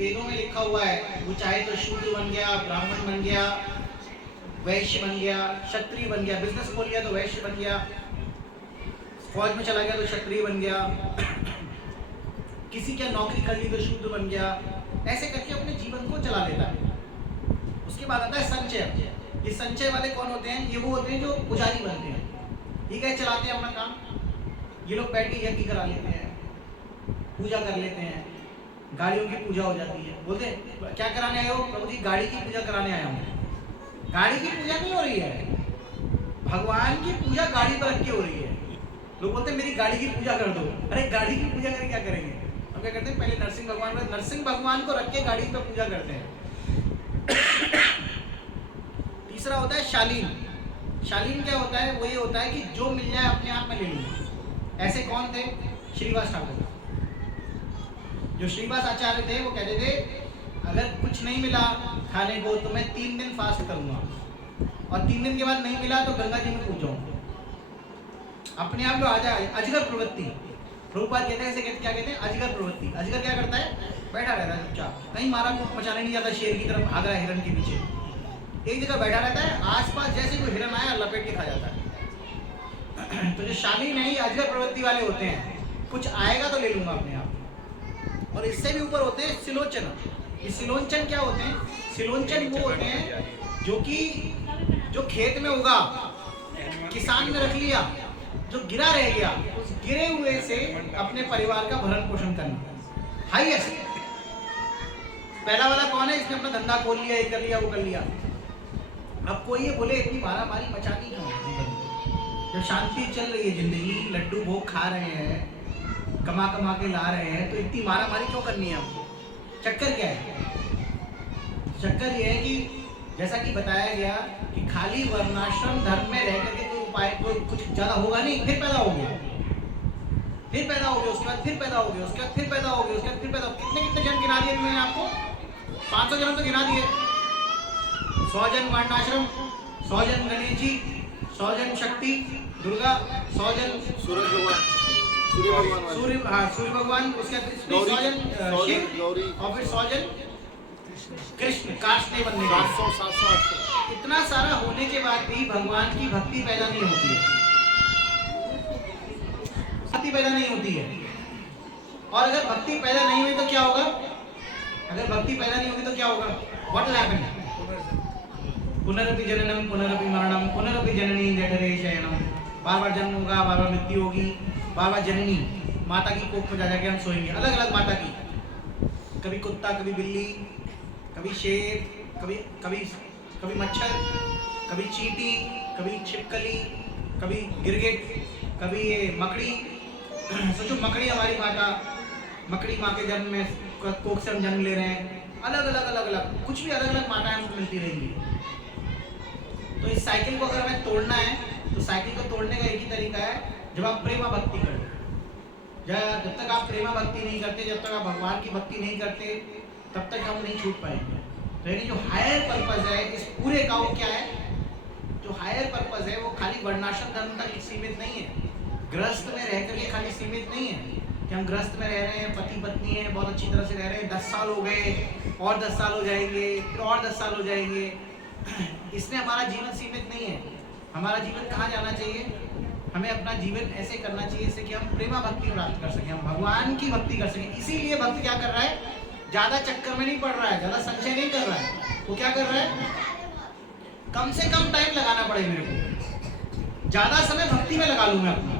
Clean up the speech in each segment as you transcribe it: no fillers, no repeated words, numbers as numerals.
वेदों में लिखा हुआ है, वो चाहे तो शूद्र बन गया, ब्राह्मण बन गया, वैश्य बन गया, क्षत्रिय बन गया, बिजनेस खोल लिया तो वैश्य बन गया, फौज में चला गया तो क्षत्रिय बन गया, किसी क्या नौकरी कर ली तो शूद्र बन गया, ऐसे करके अपने जीवन को चला लेता है। उसके बाद आता है संचय। ये संचय वाले कौन होते हैं? ये वो होते हैं जो पुजारी बनते हैं। ये क्या चलाते हैं अपना काम। ये लोग बैठ के यज्ञ करा लेते हैं, पूजा कर लेते हैं, गाड़ियों की पूजा हो जाती है। बोलते हैं क्या कराने आए हो? प्रभु जी गाड़ी की पूजा कराने आया हूँ। गाड़ी की पूजा नहीं हो रही है, भगवान की पूजा गाड़ी पर रख के हो रही है। लोग बोलते हैं मेरी गाड़ी की पूजा कर दो। अरे गाड़ी की पूजा करके क्या करेंगे? हम क्या करते हैं, पहले नरसिंह भगवान को रख के गाड़ी पर पूजा करते हैं। तीसरा होता है शालीन। शालीन क्या होता है? वो ये होता है कि जो मिल जाए अपने आप में ले लूँ। ऐसे कौन थे? श्रीवास ठाकुर। जो श्रीवास आचार्य थे वो कहते थे अगर कुछ नहीं मिला खाने को तो मैं 3 दिन फास्ट करूंगा, और 3 दिन के बाद नहीं मिला तो गंगा जी में कूद जाऊंगा। अपने आप जो आ जाए, अजगर प्रवृत्ति। प्रभुपाद कहते हैं क्या कहते हैं? अजगर प्रवृत्ति। अजगर क्या करता है? बैठा रहता है चुपचाप, कहीं मारा को मचाने नहीं जाता, शेर की तरफ भागा हिरण के पीछे, एक जगह बैठा रहता है, आसपास जैसे कोई हिरण आया लपेट के खा जाता है। तो जो शालीन है ये अजगर प्रवृत्ति वाले होते हैं, कुछ आएगा तो ले लूंगा अपने आप। और इससे भी ऊपर होते हैं सिलोचन। ये सिलोचन क्या होते हैं? सिलोचन वो होते हैं जो कि जो खेत में उगा, किसान ने रख लिया, जो गिरा रह गया, उस गिरे हुए से अपने परिवार का भरण पोषण करना। हाईएस्ट पहला वाला कौन है? इसने अपना धंधा खोल लिया, ये कर लिया, वो कर लिया। अब कोई ये बोले इतनी मारामारी मचानी क्यों है जीवन में? जब शांति चल रही है जिंदगी, लड्डू भोग खा रहे हैं, कमा कमा के ला रहे हैं, तो इतनी मारामारी क्यों करनी है हमको? चक्कर क्या है? चक्कर ये है कि जैसा कि बताया गया कि खाली वर्णाश्रम धर्म में रह करके कोई उपाय, कोई कुछ ज्यादा होगा नहीं। फिर पैदा हो गया, फिर पैदा हो गया, उसके बाद फिर पैदा हो गया, उसके बाद फिर पैदा हो गया, उसके बाद फिर पैदा। कितने कितने जन्म गिना दिए मैंने आपको? 500 जन्म तो गिना दिए। 100 जन वर्णाश्रम, 100 जन गणेश जी, 100 जन शक्ति दुर्गा, 100 जन सूरज भगवान, सूर्य भगवान, सूर्य भगवान, उसके बाद 100 जन शिव, और फिर 100 जन कृष्ण। कास्ट नहीं बनने का 700 इतना सारा होने के बाद भी भगवान की भक्ति पैदा नहीं होती है, भक्ति पैदा नहीं होती है। और अगर भक्ति पैदा नहीं हुई तो क्या होगा? अगर भक्ति पैदा नहीं होगी तो क्या होगा? What will happen? पुनरपि जननम पुनरपि मरणम पुनरपि जननी जठरे शयनम। बार बार जन्म होगा, बार बार मृत्यु होगी, बार बार जननी, माता की कोख में जा जाके हम सोएंगे, अलग अलग माता की। कभी कुत्ता, कभी बिल्ली, कभी शेर, कभी मच्छर, कभी चींटी, कभी छिपकली, कभी गिरगिट, कभी ये मकड़ी। सोचो मकड़ी हमारी माता, मकड़ी माँ के जन्म में कोख से हम जन्म ले रहे हैं। अलग अलग कुछ भी अलग अलग माताएं हमको मिलती रहेंगी। तो इस साइकिल को अगर हमें तोड़ना है तो साइकिल को तोड़ने का एक ही तरीका है, जब आप प्रेमा भक्ति करते। जब तक आप प्रेमा भक्ति नहीं करते, जब तक आप भगवान की भक्ति नहीं करते, तब तक हम नहीं छूट पाएंगे। तो यानी जो हायर पर्पस है इस पूरे का, वो क्या है? जो हायर पर्पस है वो खाली वर्णाश्रम धर्म तक सीमित नहीं है, गृहस्थ में रह करके खाली सीमित नहीं है कि हम गृहस्थ में रह रहे हैं, पति पत्नी है, बहुत अच्छी तरह से रह रहे हैं, 10 साल हो गए, और 10 साल हो जाएंगे, फिर और 10 साल हो जाएंगे। इसमें हमारा जीवन सीमित नहीं है। हमारा जीवन कहाँ जाना चाहिए? हमें अपना जीवन ऐसे करना चाहिए जैसे कि हम प्रेमा भक्ति प्राप्त कर सकें, हम भगवान की भक्ति कर सकें। इसीलिए भक्त क्या कर रहा है? ज्यादा चक्कर में नहीं पड़ रहा है, ज्यादा संचय नहीं कर रहा है। वो क्या कर रहा है? कम से कम टाइम लगाना पड़े मेरे को, ज्यादा समय भक्ति में लगा लूँ मैं अपना,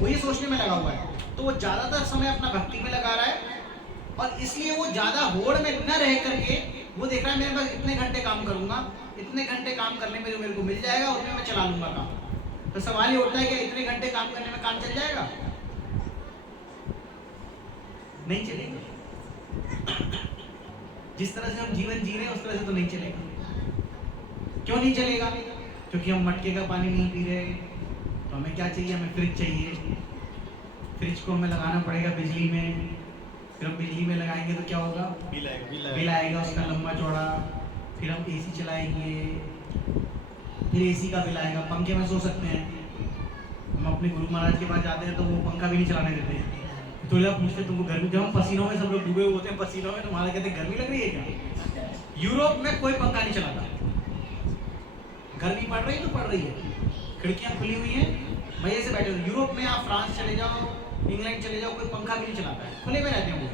वो ये सोचने में लगा हुआ है। तो वो ज्यादातर समय अपना भक्ति में लगा रहा है, और इसलिए वो ज्यादा होड़ में न रह करके वो देख रहा है मेरे पास इतने घंटे काम करूंगा, इतने घंटे काम करने में जो मेरे को मिल जाएगा उसमें मैं चला लूंगा काम। तो सवाल ये उठता है कि इतने घंटे काम करने में काम चल जाएगा? नहीं चलेगा। जिस तरह से हम जीवन जी रहे हैं उस तरह से तो नहीं चलेगा। क्यों नहीं चलेगा? क्योंकि हम मटके का पानी नहीं पी रहे। तो हमें क्या चाहिए? हमें फ्रिज चाहिए। फ्रिज को हमें लगाना पड़ेगा बिजली में, फिर हम बिजली में लगाएंगे तो क्या होगा? बिल आएगा उसका लंबा चौड़ा। फिर हम एसी चलाएंगे, फिर एसी का बिल आएगा। पंखे में सो सकते हैं, हम अपने गुरु महाराज के पास जाते हैं तो वो पंखा भी नहीं चलाने देते हैं, तो लोग पूछते तुमको गर्मी, जब हम पसीनों में सब लोग डूबे हुए होते हैं पसीनों में, तो हमारा कहते हैं गर्मी लग रही है क्या? यूरोप में कोई पंखा नहीं चलाता, गर्मी पड़ रही तो पड़ रही है, खिड़कियां खुली हुई हैं, मजे से बैठे हो। यूरोप में आप फ्रांस चले जाओ, इंग्लैंड चले जाओ, कोई पंखा भी नहीं चलाता है, खुले में रहते हैं वो।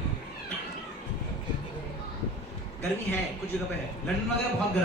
गर्मी है कुछ जगह पे है, लंदन वगैरह बहुत गर्म